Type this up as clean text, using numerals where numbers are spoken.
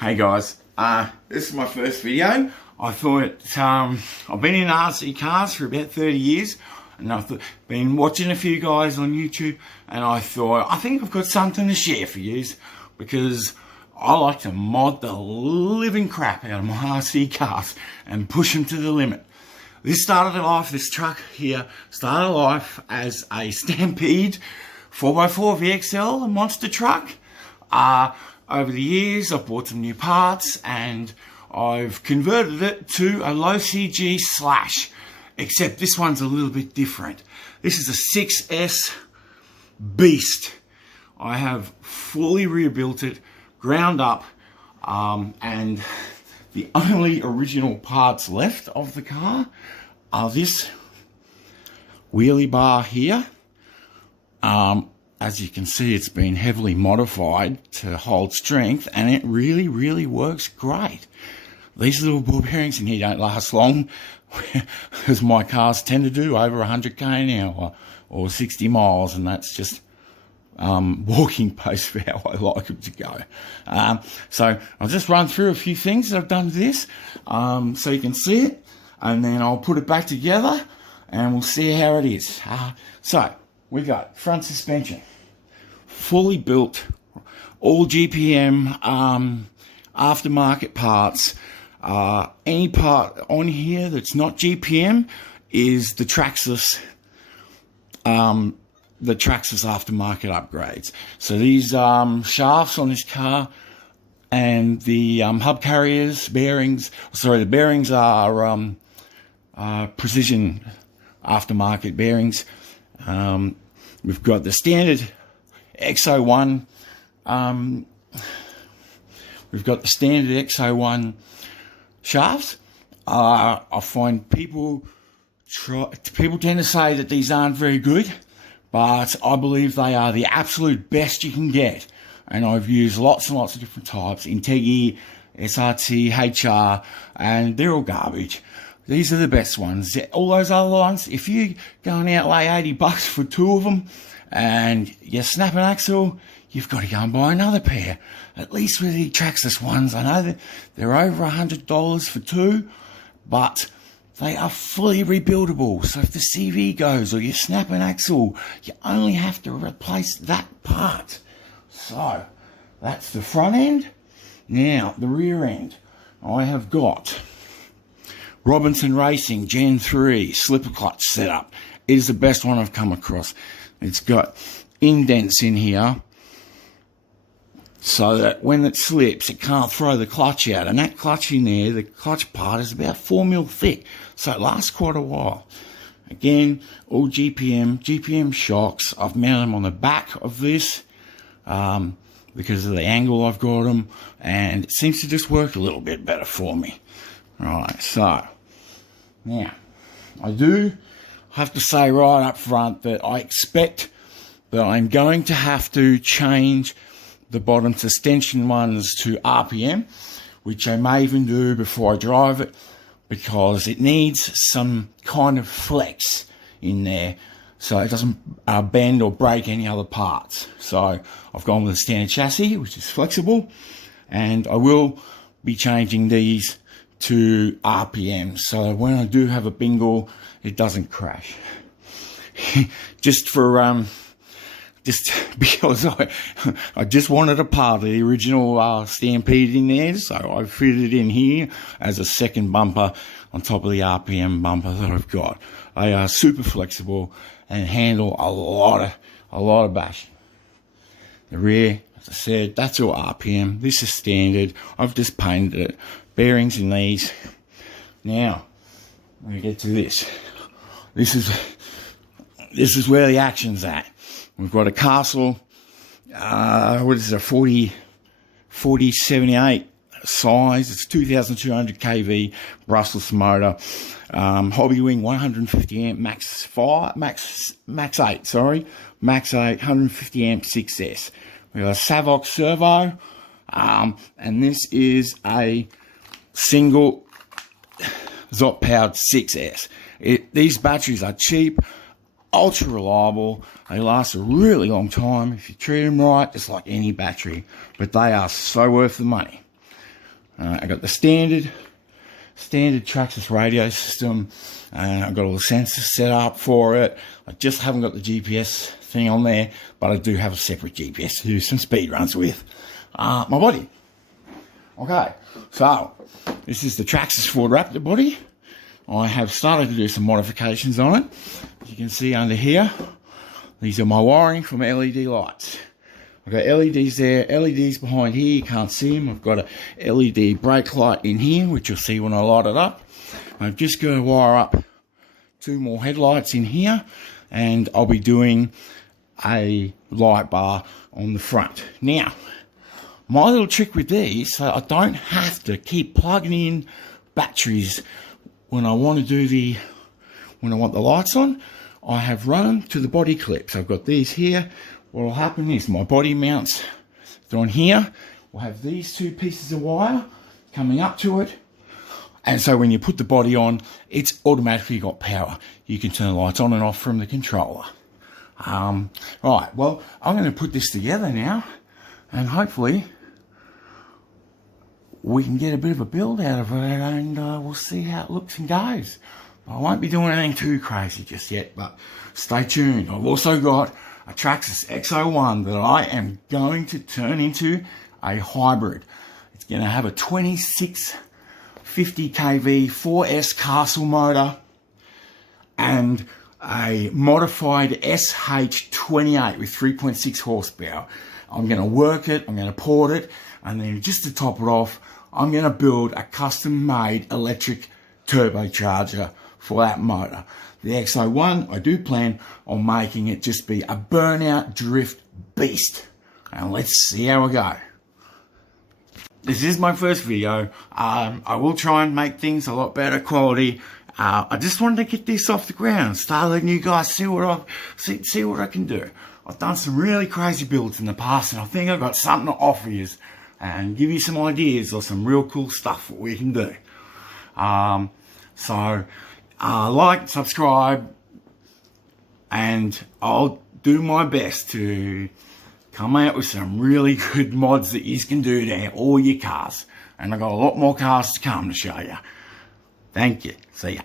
Hey guys, this is my first video. I thought, I've been in RC cars for about 30 years, and I've been watching a few guys on YouTube, and I thought, I think I've got something to share for you, because I like to mod the living crap out of my RC cars and push them to the limit. This truck here started life as a Stampede 4x4 VXL, a monster truck. Over the years, I've bought some new parts and I've converted it to a low CG slash, except this one's a little bit different. This is a 6S beast. I have fully rebuilt it, ground up, and the only original parts left of the car are this wheelie bar here. As you can see, it's been heavily modified to hold strength, and it really works great. These little ball bearings in here don't last long, as my cars tend to do, over 100k an hour or 60 miles, and that's just walking pace for how I like them to go. So I'll just run through a few things that I've done to this, so you can see it, and then I'll put it back together and we'll see how it is. So we got front suspension, fully built, all GPM, aftermarket parts. Any part on here that's not GPM is the Traxxas, aftermarket upgrades. So these shafts on this car and the hub carriers, bearings. Sorry, the bearings are precision aftermarket bearings. We've got the standard XO1. We've got the standard XO1 shafts. I find people tend to say that these aren't very good, but I believe they are the absolute best you can get. And I've used lots and lots of different types: Integi, SRT, HR, and they're all garbage. These are the best ones. All those other ones, if you're going to outlay $80 for two of them and you snap an axle, you've got to go and buy another pair. At least with the Traxxas ones, I know that they're over $100 for two, but they are fully rebuildable. So if the CV goes or you snap an axle, you only have to replace that part. So that's the front end. Now the rear end, I have got Robinson Racing Gen 3 slipper clutch setup. It is the best one I've come across. It's got indents in here so that when it slips, it can't throw the clutch out. And that clutch in there, the clutch part, is about 4mm thick, so it lasts quite a while. Again, all GPM shocks. I've mounted them on the back of this because of the angle I've got them, and it seems to just work a little bit better for me. Right, so now I do have to say right up front that I expect that I'm going to have to change the bottom suspension ones to RPM, which I may even do before I drive it, because it needs some kind of flex in there so it doesn't bend or break any other parts. So I've gone with a standard chassis, which is flexible, and I will be changing these to RPM, so when I do have a bingle, it doesn't crash. just because I just wanted a part of the original Stampede in there, so I fitted it in here as a second bumper on top of the RPM bumper that I've got. They are super flexible and handle a lot of bashing. The rear, as I said, that's all RPM. This is standard. I've just painted it. Bearings in these. Now, let me get to this. This is where the action's at. We've got a Castle, what is it, a 4078 size. It's 2,200 kV brushless motor. Hobby Wing 150 amp max 8, max 8, 150 amp 6S. We have a Savox servo, and this is a single Zot powered 6S. These batteries are cheap, ultra reliable. They last a really long time if you treat them right, just like any battery. But they are so worth the money. I got the standard Traxxas radio system, and I've got all the sensors set up for it. I just haven't got the GPS thing on there, but I do have a separate GPS to do some speed runs with my body. Okay, so this is the Traxxas Ford Raptor body. I have started to do some modifications on it. As you can see under here, these are my wiring from LED lights. I've got LEDs there, LEDs behind here, you can't see them. I've got a LED brake light in here, which you'll see when I light it up. I've just got to wire up 2 more headlights in here, and I'll be doing a light bar on the front. Now, my little trick with these, so I don't have to keep plugging in batteries when I want to when I want the lights on, I have run them to the body clips. I've got these here. What will happen is my body mounts on here. We'll have these 2 pieces of wire coming up to it. And so when you put the body on, it's automatically got power. You can turn the lights on and off from the controller. Right, well, I'm going to put this together now, and hopefully we can get a bit of a build out of it, and we'll see how it looks and goes. I won't be doing anything too crazy just yet, but stay tuned. I've also got a Traxxas X01 that I am going to turn into a hybrid. It's going to have a 2650 kV 4S Castle motor and a modified SH28 with 3.6 horsepower. I'm going to work it, I'm going to port it, and then just to top it off, I'm going to build a custom-made electric turbocharger for that motor. The X01, I do plan on making it just be a burnout drift beast. And let's see how we go. This is my first video. I will try and make things a lot better quality. I just wanted to get this off the ground, start letting you guys see what I can do. I've done some really crazy builds in the past, and I think I've got something to offer you and give you some ideas of some real cool stuff that we can do. So like, subscribe, and I'll do my best to come out with some really good mods that you can do to all your cars. And I've got a lot more cars to come to show you. Thank you. See ya.